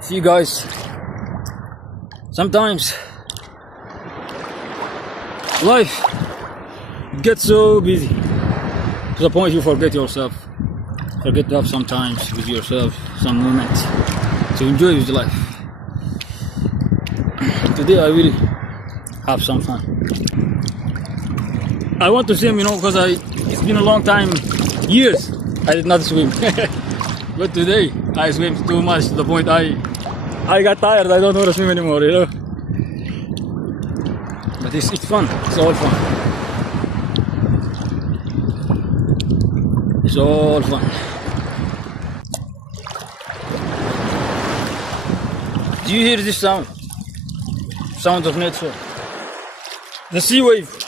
See guys, sometimes life gets so busy to the point you forget yourself, forget to have some time with yourself, some moments to enjoy with life. Today I really have some fun. I want to swim, because it's been a long time, years I did not swim. But today I swim too much to the point I got tired. I don't want to swim anymore, But it's fun. It's all fun. It's all fun. Do you hear this sound? Sound of nature. The sea wave.